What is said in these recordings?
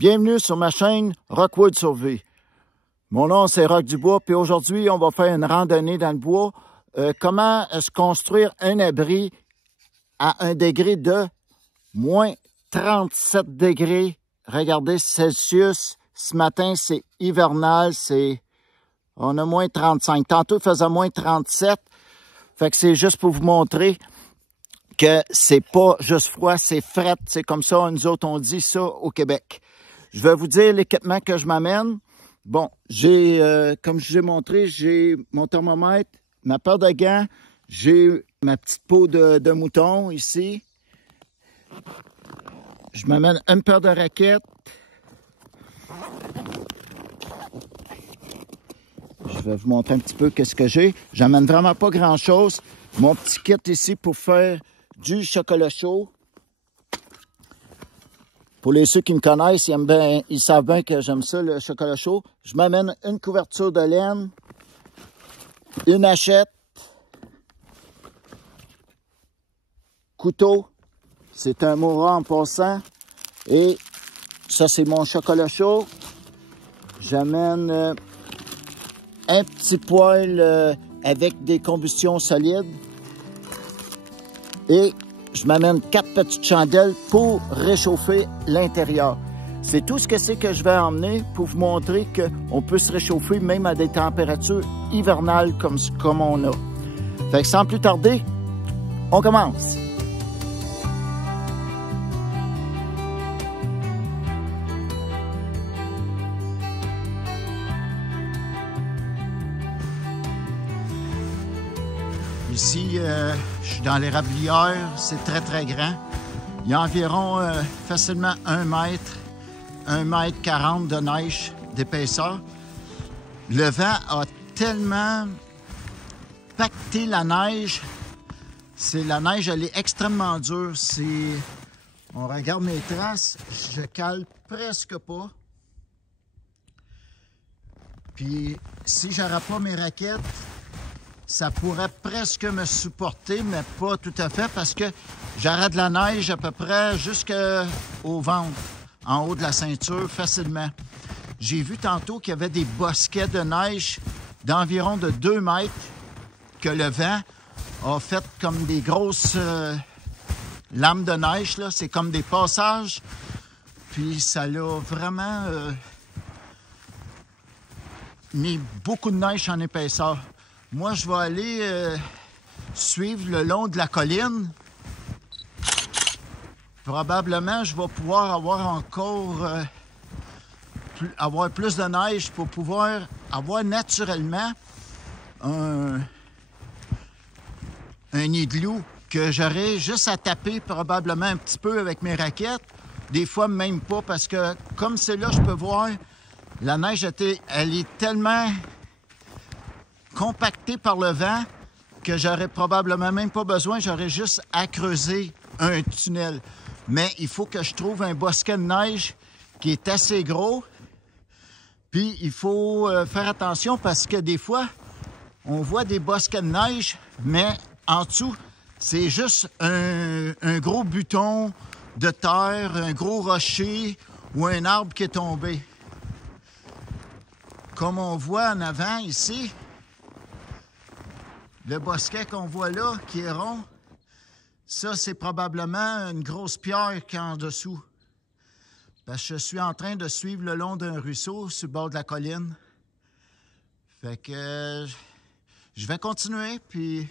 Bienvenue sur ma chaîne Rockwood Survie. Mon nom c'est Rock Dubois, puis aujourd'hui on va faire une randonnée dans le bois. Comment se construire un abri à un degré de moins 37 degrés. Regardez Celsius. Ce matin c'est hivernal, on a moins 35. Tantôt il faisait moins 37. Fait que c'est juste pour vous montrer que c'est pas juste froid, c'est fret. C'est comme ça, nous autres, on dit ça au Québec. Je vais vous dire l'équipement que je m'amène. Bon, comme je vous ai montré, j'ai mon thermomètre, ma paire de gants, j'ai ma petite peau de mouton ici. Je m'amène une paire de raquettes. Je vais vous montrer un petit peu qu'est-ce que j'ai. J'amène vraiment pas grand-chose. Mon petit kit ici pour faire du chocolat chaud. Pour ceux qui me connaissent, ils savent bien que j'aime ça, le chocolat chaud. Je m'amène une couverture de laine, une hachette, couteau, c'est un Mora en passant, et ça c'est mon chocolat chaud. J'amène un petit poêle avec des combustions solides. Et je m'amène 4 petites chandelles pour réchauffer l'intérieur. C'est tout ce que c'est que je vais emmener pour vous montrer qu'on peut se réchauffer même à des températures hivernales comme on a. Fait que sans plus tarder, on commence. Ici, je suis dans l'érablière, c'est très grand. Il y a environ facilement 1 mètre, 1 mètre 40 de neige d'épaisseur. Le vent a tellement pacté la neige. La neige, elle est extrêmement dure. On regarde mes traces, je cale presque pas. Puis, si je n'aurais pas mes raquettes, ça pourrait presque me supporter, mais pas tout à fait parce que j'arrête de la neige à peu près jusqu'au ventre, en haut de la ceinture, facilement. J'ai vu tantôt qu'il y avait des bosquets de neige d'environ de 2 mètres que le vent a fait comme des grosses lames de neige, là. C'est comme des passages. Puis ça l'a vraiment mis beaucoup de neige en épaisseur. Moi, je vais aller suivre le long de la colline. Probablement, je vais pouvoir avoir encore avoir plus de neige pour pouvoir avoir naturellement un igloo que j'aurai juste à taper probablement un petit peu avec mes raquettes. Des fois, même pas, parce que comme c'est là, je peux voir, la neige, elle est tellement compacté par le vent que j'aurais probablement même pas besoin, j'aurais juste à creuser un tunnel. Mais il faut que je trouve un bosquet de neige qui est assez gros. Puis il faut faire attention parce que des fois, on voit des bosquets de neige, mais en dessous, c'est juste un gros buton de terre, un gros rocher ou un arbre qui est tombé. Comme on voit en avant ici, le bosquet qu'on voit là, qui est rond, ça, c'est probablement une grosse pierre qui est en dessous. Parce que je suis en train de suivre le long d'un ruisseau sur le bord de la colline. Fait que je vais continuer, puis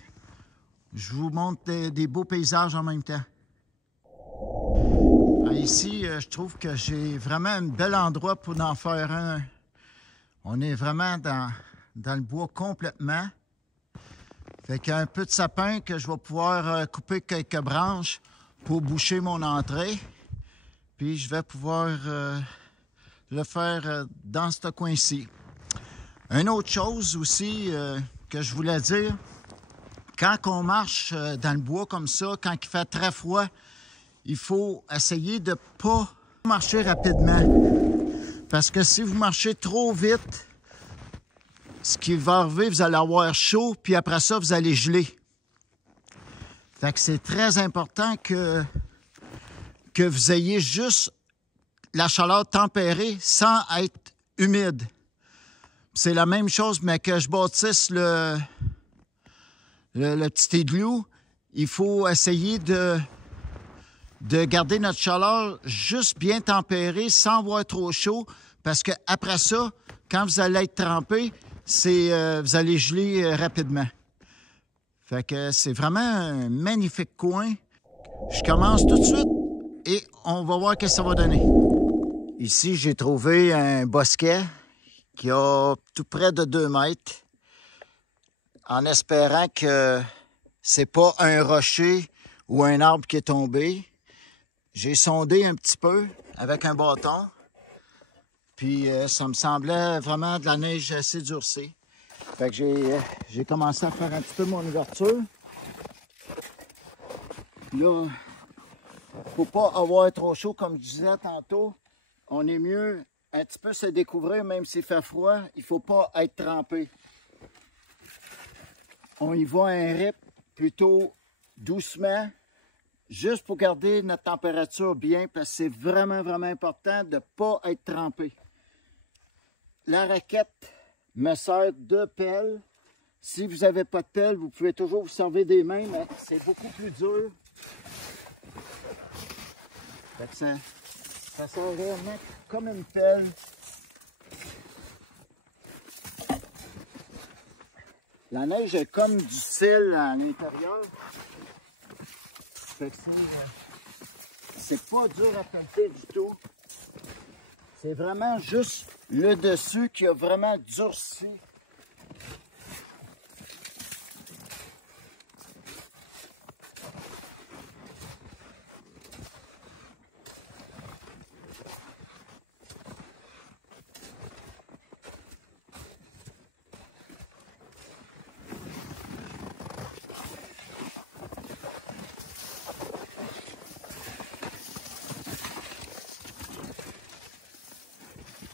je vous montre des beaux paysages en même temps. Ici, je trouve que j'ai vraiment un bel endroit pour en faire un. On est vraiment dans le bois complètement. Fait qu'il y a un peu de sapin que je vais pouvoir couper quelques branches pour boucher mon entrée. Puis je vais pouvoir le faire dans ce coin-ci. Une autre chose aussi que je voulais dire, quand on marche dans le bois comme ça, quand il fait très froid, il faut essayer de ne pas marcher rapidement. Parce que si vous marchez trop vite, ce qui va arriver, vous allez avoir chaud, puis après ça, vous allez geler. Fait que c'est très important que vous ayez juste la chaleur tempérée sans être humide. C'est la même chose, mais que je bâtisse le petit igloo, il faut essayer de garder notre chaleur juste bien tempérée sans avoir trop chaud, parce que après ça, quand vous allez être trempé, vous allez geler rapidement. Fait que c'est vraiment un magnifique coin. Je commence tout de suite et on va voir ce que ça va donner. Ici, j'ai trouvé un bosquet qui a tout près de 2 mètres, en espérant que c'est pas un rocher ou un arbre qui est tombé. J'ai sondé un petit peu avec un bâton, puis ça me semblait vraiment de la neige assez durcie. Fait que j'ai commencé à faire un petit peu mon ouverture. Là, faut pas avoir trop chaud, comme je disais tantôt. On est mieux un petit peu se découvrir, même s'il fait froid. Il faut pas être trempé. On y va à un rythme plutôt doucement, juste pour garder notre température bien, parce que c'est vraiment, vraiment important de ne pas être trempé. La raquette me sert de pelle. Si vous n'avez pas de pelle, vous pouvez toujours vous servir des mains, mais c'est beaucoup plus dur. Fait que ça sert vraiment comme une pelle. La neige est comme du sel à l'intérieur. Fait que c'est pas dur à pelleter du tout. C'est vraiment juste le dessus qui a vraiment durci.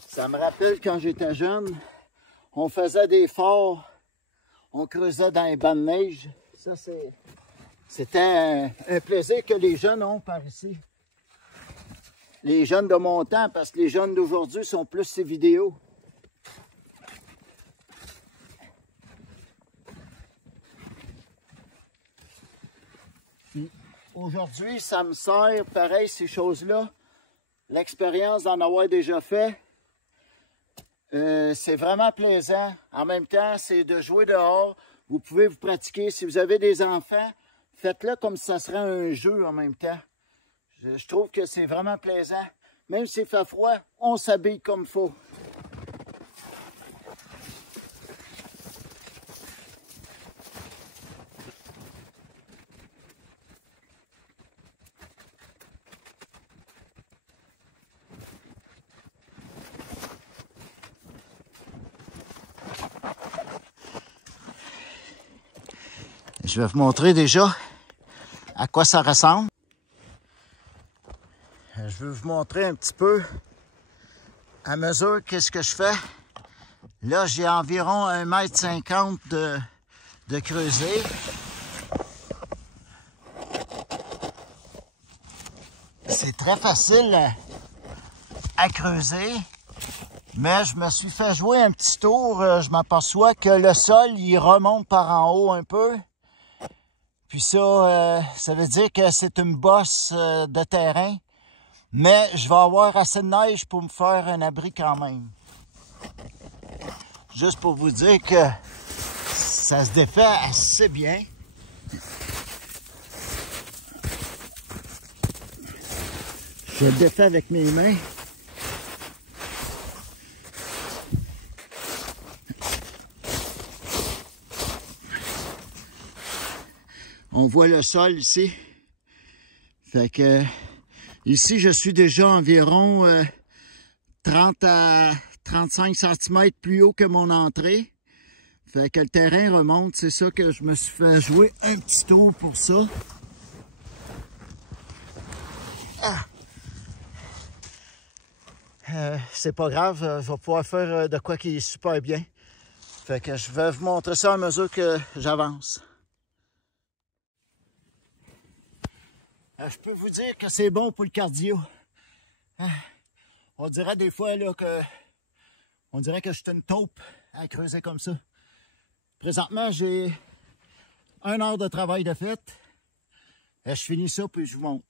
Ça me rappelle quand j'étais jeune, on faisait des forts, on creusait dans les bancs de neige. Ça, c'était un plaisir que les jeunes ont par ici. Les jeunes de mon temps, parce que les jeunes d'aujourd'hui sont plus ces vidéos. Aujourd'hui, ça me sert, pareil, ces choses-là. L'expérience d'en avoir déjà fait. C'est vraiment plaisant. En même temps, c'est de jouer dehors. Vous pouvez vous pratiquer. Si vous avez des enfants, faites-le comme si ça serait un jeu en même temps. Je trouve que c'est vraiment plaisant. Même s'il fait froid, on s'habille comme il faut. Je vais vous montrer déjà à quoi ça ressemble. Je vais vous montrer un petit peu à mesure qu'est-ce que je fais. Là, j'ai environ 1,50 m de creusée. C'est très facile à creuser, mais je me suis fait jouer un petit tour. Je m'aperçois que le sol, il remonte par en haut un peu. Puis ça, ça veut dire que c'est une bosse de terrain. Mais je vais avoir assez de neige pour me faire un abri quand même. Juste pour vous dire que ça se défait assez bien. Je le défais avec mes mains. On voit le sol ici. Fait que ici, je suis déjà environ 30 à 35 cm plus haut que mon entrée. Fait que le terrain remonte. C'est ça que je me suis fait jouer un petit tour pour ça. C'est pas grave, je vais pouvoir faire de quoi qui est super bien. Fait que je vais vous montrer ça à mesure que j'avance. Je peux vous dire que c'est bon pour le cardio. On dirait des fois là, on dirait que je suis une taupe à creuser comme ça. Présentement, j'ai 1 heure de travail de fait. Je finis ça, puis je vous montre.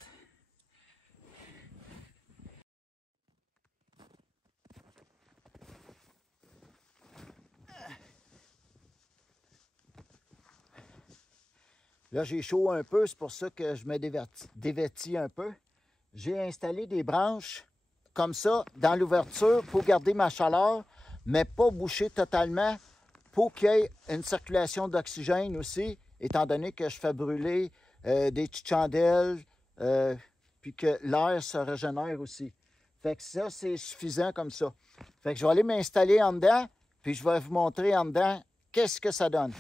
Là, j'ai chaud un peu, c'est pour ça que je me dévêtis un peu. J'ai installé des branches comme ça dans l'ouverture pour garder ma chaleur, mais pas boucher totalement pour qu'il y ait une circulation d'oxygène aussi, étant donné que je fais brûler des petites chandelles, puis que l'air se régénère aussi. Fait que ça, c'est suffisant comme ça. Fait que je vais aller m'installer en dedans, puis je vais vous montrer en dedans qu'est-ce que ça donne.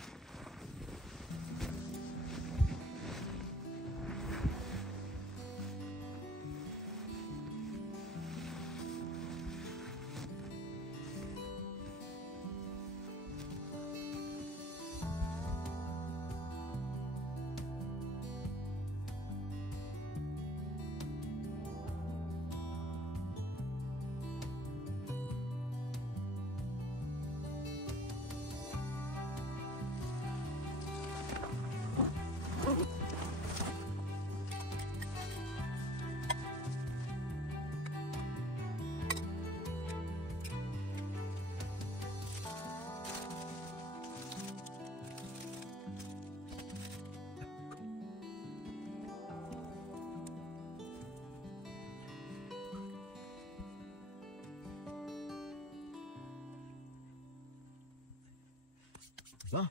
Bon.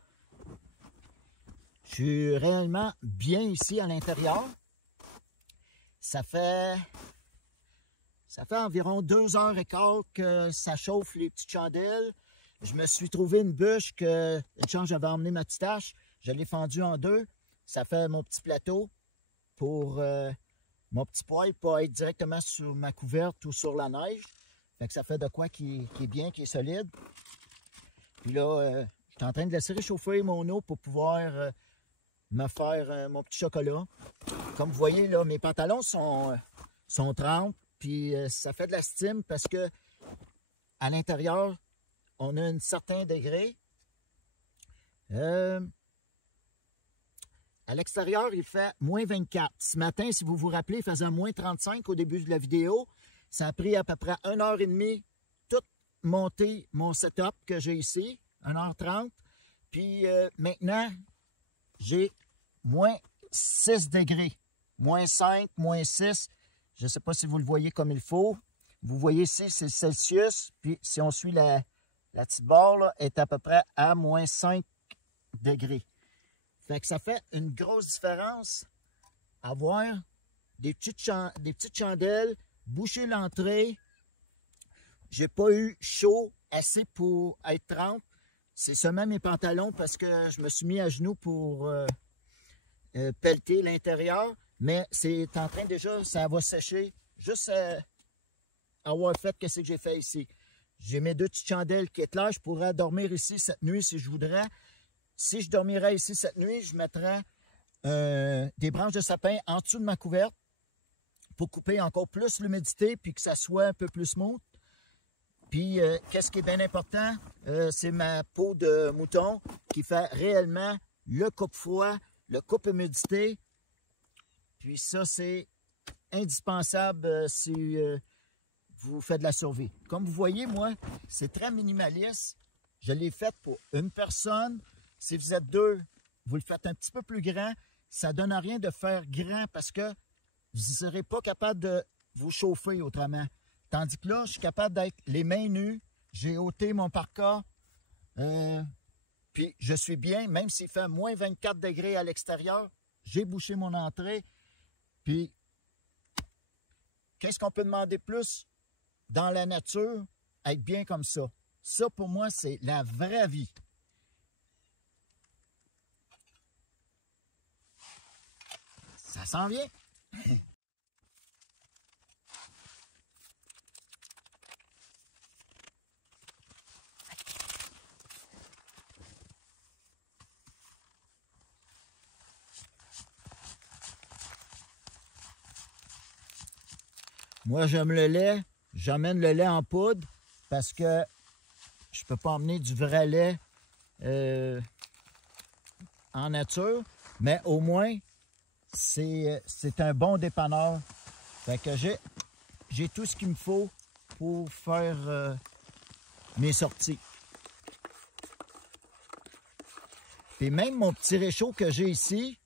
Je suis réellement bien ici à l'intérieur. Ça fait environ 2h15 que ça chauffe les petites chandelles. Je me suis trouvé une bûche que j'avais emmené ma petite hache. Je l'ai fendue en deux. Ça fait mon petit plateau pour mon petit poêle, pas être directement sur ma couverte ou sur la neige. Fait que ça fait de quoi qui est bien, qui est solide. Puis là, je suis en train de laisser réchauffer mon eau pour pouvoir me faire mon petit chocolat. Comme vous voyez, là, mes pantalons sont trempes, puis ça fait de la stime parce que à l'intérieur, on a un certain degré. À l'extérieur, il fait moins 24. Ce matin, si vous vous rappelez, il faisait moins 35 au début de la vidéo. Ça a pris à peu près 1h30 tout monter mon setup que j'ai ici, 1h30. Puis maintenant, j'ai moins 6 degrés, moins 5, moins 6. Je ne sais pas si vous le voyez comme il faut. Vous voyez ici, c'est le Celsius. Puis si on suit la petite barre, là, est à peu près à moins 5 degrés. Fait que ça fait une grosse différence avoir des petites chandelles, boucher l'entrée. J'ai pas eu chaud assez pour être trempe. C'est seulement mes pantalons parce que je me suis mis à genoux pour pelleter l'intérieur. Mais c'est en train déjà, ça va sécher. Juste avoir fait ce que j'ai fait ici. J'ai mes 2 petites chandelles qui éclairent. Je pourrais dormir ici cette nuit si je voudrais. Si je dormirais ici cette nuit, je mettrais des branches de sapin en dessous de ma couverte pour couper encore plus l'humidité puis que ça soit un peu plus smooth. Puis, qu'est-ce qui est bien important? C'est ma peau de mouton qui fait réellement le coupe-froid, le coupe-humidité. Puis ça, c'est indispensable si vous faites de la survie. Comme vous voyez, moi, c'est très minimaliste. Je l'ai fait pour une personne. Si vous êtes 2, vous le faites un petit peu plus grand. Ça ne donne rien de faire grand parce que vous ne serez pas capable de vous chauffer autrement. Tandis que là, je suis capable d'être les mains nues. J'ai ôté mon parka. Puis je suis bien, même s'il fait moins 24 degrés à l'extérieur. J'ai bouché mon entrée. Puis, qu'est-ce qu'on peut demander plus dans la nature? Être bien comme ça. Ça, pour moi, c'est la vraie vie. Ça s'en vient. Moi, j'aime le lait. j'amène le lait en poudre parce que je ne peux pas emmener du vrai lait en nature, mais au moins, c'est un bon dépanneur. Fait que j'ai tout ce qu'il me faut pour faire mes sorties. Puis même mon petit réchaud que j'ai ici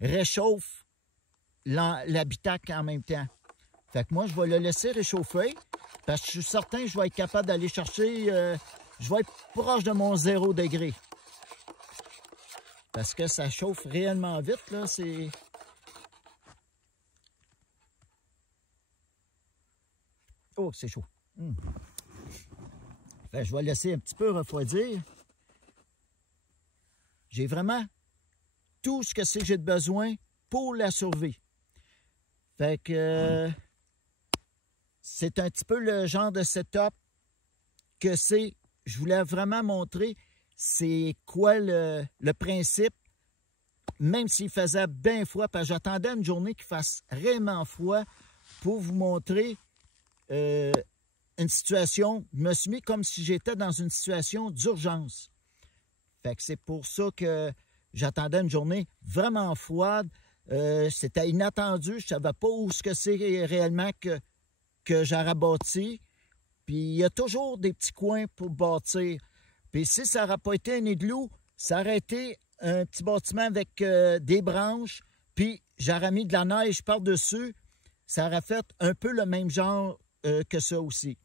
réchauffe l'habitacle en même temps. Fait que moi, je vais le laisser réchauffer parce que je suis certain que je vais être capable d'aller chercher, je vais être proche de mon 0 degré. Parce que ça chauffe réellement vite, là, c'est... Oh, c'est chaud. Fait que je vais laisser un petit peu refroidir. J'ai vraiment tout ce que c'est que j'ai de besoin pour la survie. Fait que c'est un petit peu le genre de setup que c'est. Je voulais vraiment montrer c'est quoi le principe, même s'il faisait bien froid, parce que j'attendais une journée qui fasse vraiment froid pour vous montrer une situation. Je me suis mis comme si j'étais dans une situation d'urgence. Fait que c'est pour ça que j'attendais une journée vraiment froide. C'était inattendu. Je ne savais pas où ce que c'est réellement que j'aurais bâti. Puis il y a toujours des petits coins pour bâtir. Puis si ça n'aurait pas été un igloo, ça aurait été un petit bâtiment avec des branches. Puis j'aurais mis de la neige par-dessus. Ça aurait fait un peu le même genre que ça aussi.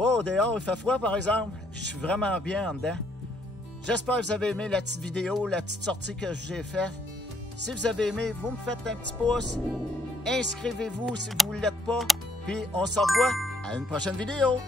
Oh, dehors, il fait froid, par exemple. Je suis vraiment bien en dedans. J'espère que vous avez aimé la petite vidéo, la petite sortie que je vous ai faite. Si vous avez aimé, vous me faites un petit pouce. Inscrivez-vous si vous ne l'êtes pas. Puis on se revoit à une prochaine vidéo.